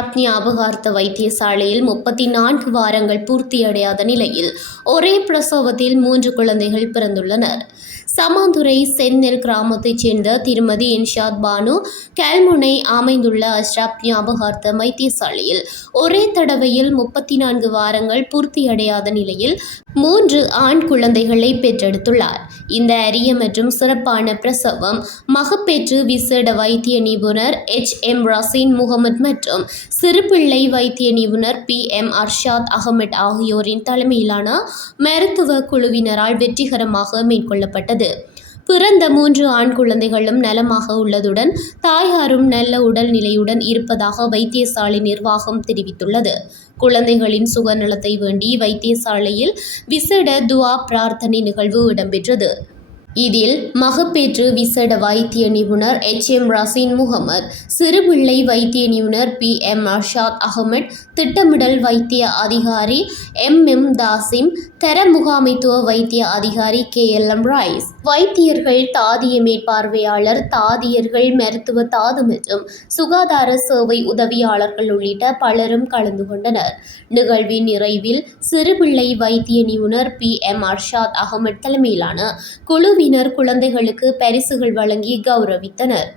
அஷ்ரப் ஞாபகார்த்த வைத்தியசாலையில் 34 வாரங்கள் பூர்த்தியடையாத நிலையில் ஒரே பிரசவத்தில் 3 குழந்தைகள் பிறந்துள்ளனர். சமாந்துறை செந்நெல் கிராமத்தைச் சேர்ந்த திருமதி இன்ஷாத் பானு கல்முனை அமைந்துள்ள அஷ்ரப் ஞாபகார்த்த வைத்தியசாலையில் ஒரே தடவையில் 34 வாரங்கள் பூர்த்தியடையாத நிலையில் 3 ஆண் குழந்தைகளை பெற்றெடுத்துள்ளார். இந்த அரிய மற்றும் சிறப்பான பிரசவம் மகப்பேற்று விசேட வைத்திய நிபுணர் HM ரசீன் முகமது மற்றும் சிறுபிள்ளை வைத்திய நிபுணர் PM அர்ஷாத் அகமட் ஆகியோரின் தலைமையிலான மருத்துவ குழுவினரால் வெற்றிகரமாக மேற்கொள்ளப்பட்டது. பிறந்த 3 ஆண் குழந்தைகளும் நலமாக உள்ளதுடன் தாயாரும் நல்ல உடல் நிலையுடன் இருப்பதாக வைத்தியசாலை நிர்வாகம் தெரிவித்துள்ளது. குழந்தைகளின் சுகநலத்தை வேண்டி வைத்தியசாலையில் விசேட துஆ பிரார்த்தனை நிகழ்வு இடம்பெற்றது. இதில் மகப்பேற்று விசேட வைத்திய நிபுணர் HM ரசீன் முகமது, சிறுபிள்ளை வைத்திய நிபுணர் PM அர்ஷாத் அகமட், திட்டமிடல் வைத்திய அதிகாரி MM தாசிம், தர முகாமைத்துவ வைத்திய அதிகாரி KLM ரைஸ், வைத்தியர்கள், தாதிய மேற்பார்வையாளர், தாதியர்கள், மருத்துவ தாது மற்றும் சுகாதார சேவை உதவியாளர்கள் உள்ளிட்ட பலரும் கலந்து கொண்டனர். நிகழ்வின் நிறைவில் சிறுபிள்ளை வைத்திய நிபுணர் PM அர்ஷாத் அகமட் தலைமையிலான குழுவினர் குழந்தைகளுக்கு பரிசுகள் வழங்கி கௌரவித்தனர்.